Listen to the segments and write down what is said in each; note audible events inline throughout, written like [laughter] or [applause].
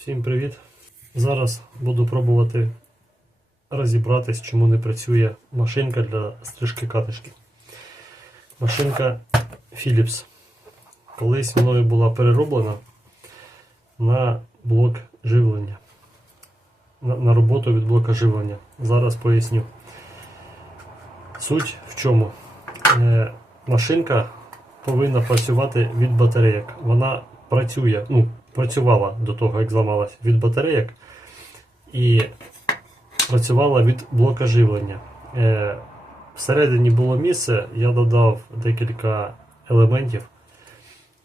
Всім привіт! Зараз буду пробувати розібратись, чому не працює машинка для стрижки катишки. Машинка Philips. Колись мною була перероблена на блок живлення. На, роботу від блока живлення. Зараз поясню. Суть в чому? Е, машинка повинна працювати від батарейок. Вона працює, ну, працювала до того, як зламалась від батарейок і працювала від блока живлення. Е, всередині було місце, я додав декілька елементів.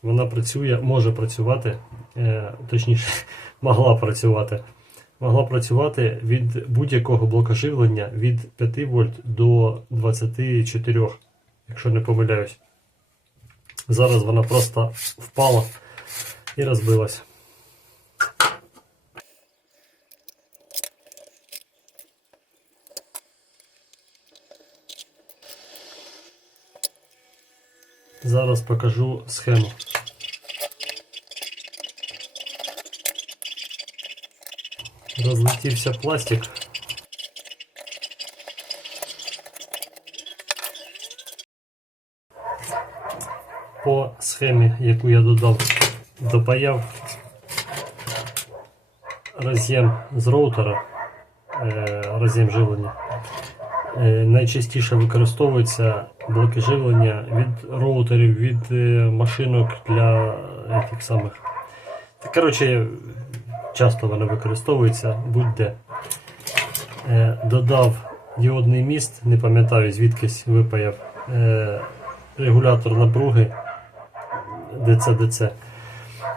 Вона працює, може працювати, е, точніше, [laughs] могла працювати. Могла працювати від будь-якого блока живлення від 5 вольт до 24, якщо не помиляюсь. Зараз вона просто впала і розбилась. Зараз покажу схему. Розлетівся пластик. По схемі, яку я додав, допаяв роз'єм з роутера, е, роз'єм живлення. Е, Найчастіше використовуються блоки живлення від роутерів, від е, машинок для тих самих. Та, коротше, часто вони використовуються будь-де. Додав діодний міст, не пам'ятаю звідкись випаяв регулятор напруги DC-DC.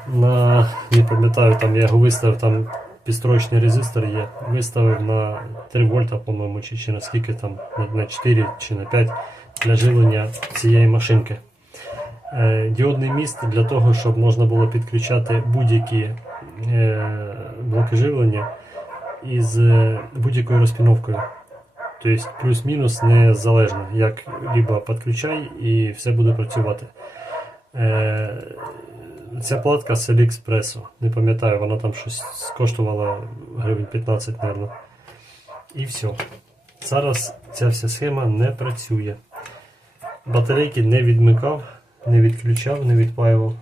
На, не пам'ятаю, там я його виставив, там підстрочний резистор є. Виставив на 3 вольта, по-моєму, чи, чи на скільки там, на, на 4 чи на 5 для живлення цієї машинки. Е, діодний міст для того, щоб можна було підключати будь-які е, блоки живлення із е, будь-якою розпіновкою. Тобто плюс-мінус незалежно, як либо підключай і все буде працювати. Ця платка з Аліекспресу. Не пам'ятаю, вона там щось коштувала гривень 15, мабуть. І все. Зараз ця вся схема не працює. Батарейки не відмикав, не відключав, не відпаював.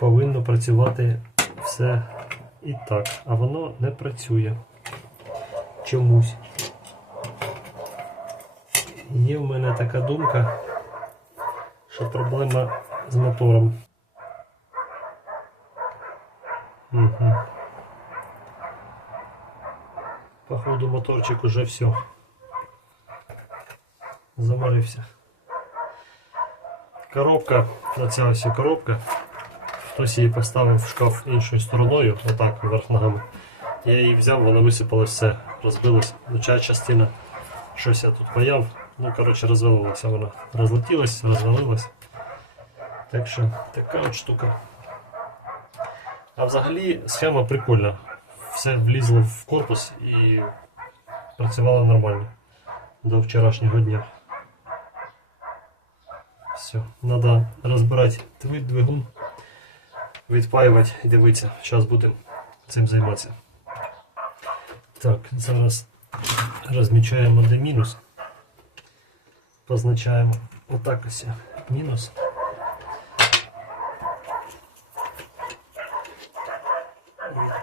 Повинно працювати все і так, а воно не працює. Чомусь. Є в мене така думка, що проблема з мотором. Угу. Походу моторчик уже все. Заварився. Коробка, оця ось коробка. Хтось її поставив в шкаф іншою стороною, отак, вверх ногами. Я її взяв, вона висипалась все, розбилась. Ця частина, щось я тут паяв. Ну, коротше, розвалилася вона. Розлетілась, розвалилась. Так що така от штука. А взагалі схема прикольна. Все влізло в корпус і працювало нормально до вчорашнього дня. Все, треба розбирати двигун, відпаювати і дивитися. Зараз будемо цим займатися. Так, зараз розмічаємо де мінус. Позначаємо отак ось мінус.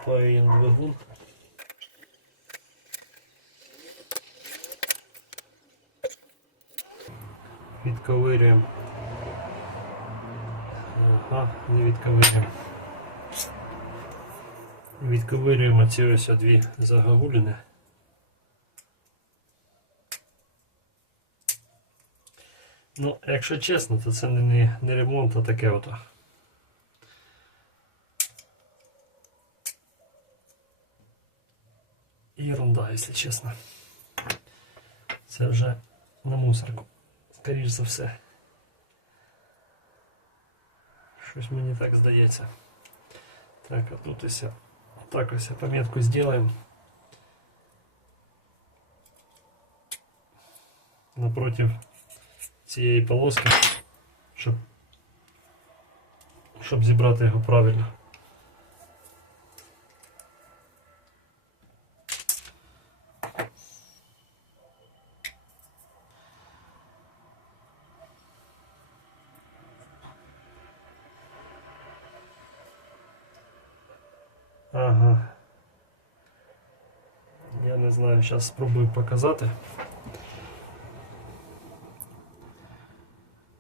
Відпаюємо двигун. Відковирюємо. Ага, не відковирюємо. Відковирюємо ці ось дві загогулини. Ну, якщо чесно, то це не, не ремонт, а таке ото. Ерунда, якщо чесно. Це вже на мусорку. Скоріш за все. Щось мені так здається. Так, а тут ось так ось пометку зробимо. Напротив цієї полоски, щоб, щоб зібрати його правильно. Я не знаю, зараз спробую показати.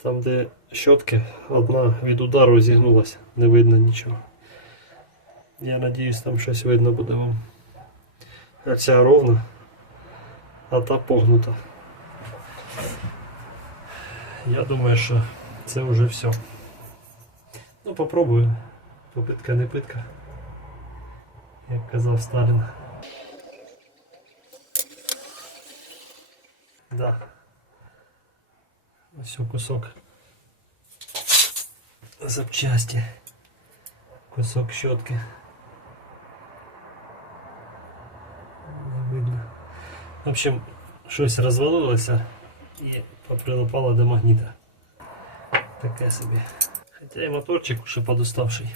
Там, де щотки, одна від удару зігнулася, не видно нічого. Я надіюсь, там щось видно буде вам. Ця ровна, а та погнута. Я думаю, що це вже все. Ну, попробую. Попитка не питка. Як казав Сталін. Да. Ось кусок запчасті. Кусок щотки. Не видно. В общем, щось розвалилося і поприлипало до магніта. Таке собі. Хоча і моторчик уже подуставший.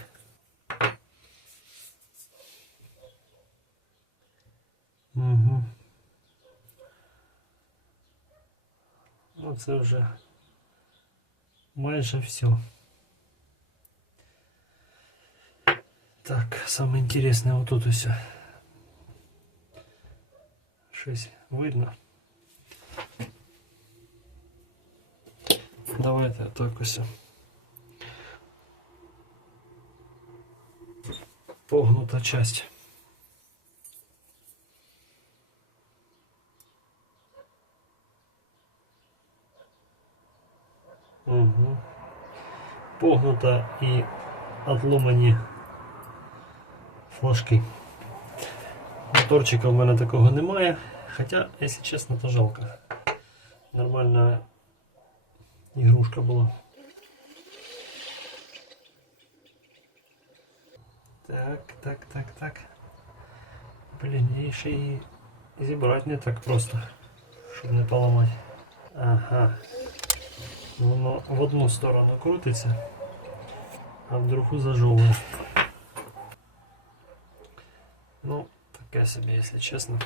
Це вже майже все. Так, саме інтересне отут ось. Щось видно. Давайте так ось. Погнута часть. Угу. Погнута і отломані флажки. Моторчика в мене такого немає. Хоча, якщо чесно, то жалко. Нормальна ігрушка була. Так, так, так, так. Блін, її ще і зібрати не так просто, щоб не поламати. Ага. Воно в одну сторону крутиться, а в другу зажовує. Ну, таке собі, якщо чесно.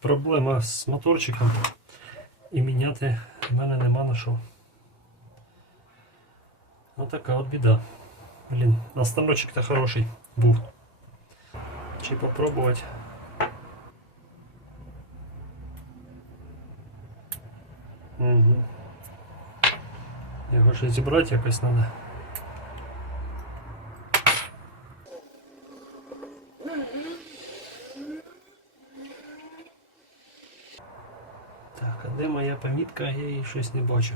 Проблема з моторчиком і міняти в мене нема на що. Отака от біда. Блін, а станочок-то хороший був. Чи попробувати. Угу. Його ще зібрати якось треба. Так, а де моя помітка? Я її щось не бачу.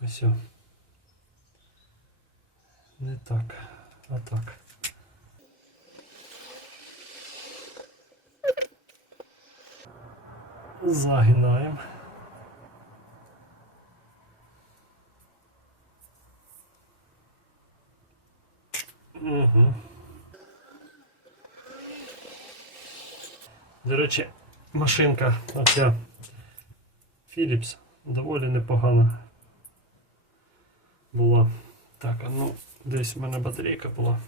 Ось. Не так, а так. Загинаємо. Угу. До речі, машинка оця Philips доволі непогана була. Так, а ну десь в мене батарейка була.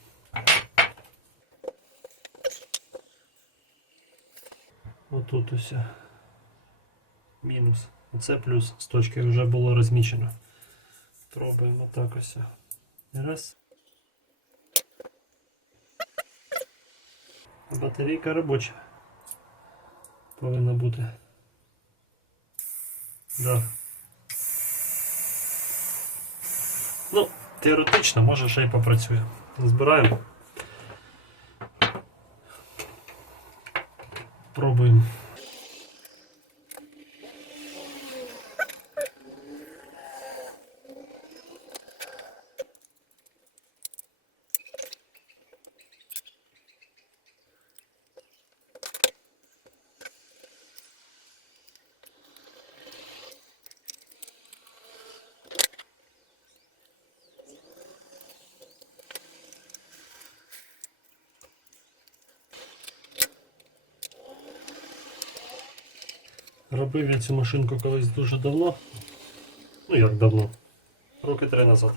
Отут усе. Мінус. Оце плюс з точки вже було розмічено. Пробуємо так ось. Раз. Батарейка робоча. Повинна бути. Да. Ну, теоретично, може ще й попрацює. Збираємо. Пробуємо. Робив я цю машинку колись дуже давно. Ну як давно? Роки три назад.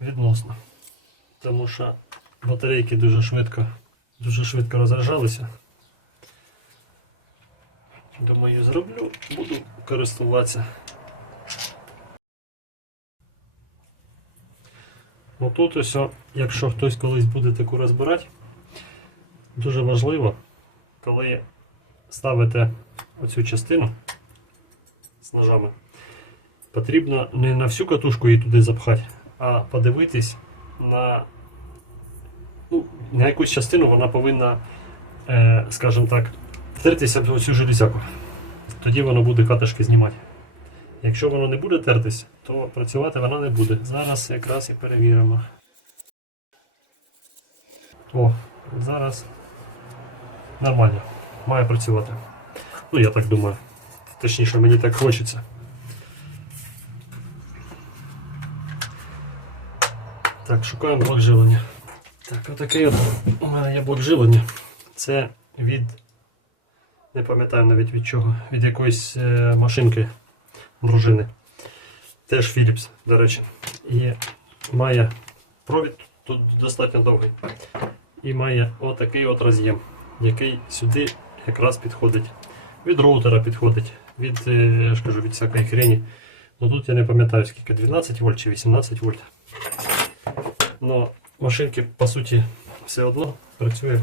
відносно. Тому що батарейки дуже швидко, дуже швидко розряджалися. Думаю, зроблю, буду користуватися. Отут ось, якщо хтось колись буде таку розбирати, дуже важливо, коли ставите оцю частину з ножами, потрібно не на всю катушку її туди запхати, а подивитись на, ну, на якусь частину вона повинна, е, скажімо так, втертися в оцю железяку. Тоді воно буде катишки знімати. Якщо воно не буде тертись, то працювати вона не буде. Зараз якраз і перевіримо. О, зараз нормально. Має працювати. Ну, я так думаю. Точніше, мені так хочеться. Так, шукаємо блок живлення. Так, отакий от у мене є блок живлення. Це від. Не пам'ятаю навіть від чого. Від якоїсь е, машинки дружини. Теж Philips, до речі. І має провід тут достатньо довгий. І має отакий от роз'єм, який сюди якраз підходить. Від роутера підходить, від, е, я ж кажу, від всякої хрені. Ну тут я не пам'ятаю скільки, 12 вольт чи 18 вольт. Но машинки, по суті, все одно працює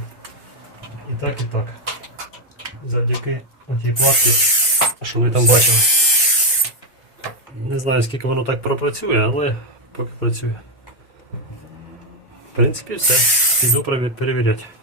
і так, і так. Завдяки отій платці, що ви там бачили. Не знаю, скільки воно так пропрацює, але поки працює. В принципі, все. Піду перевіряти.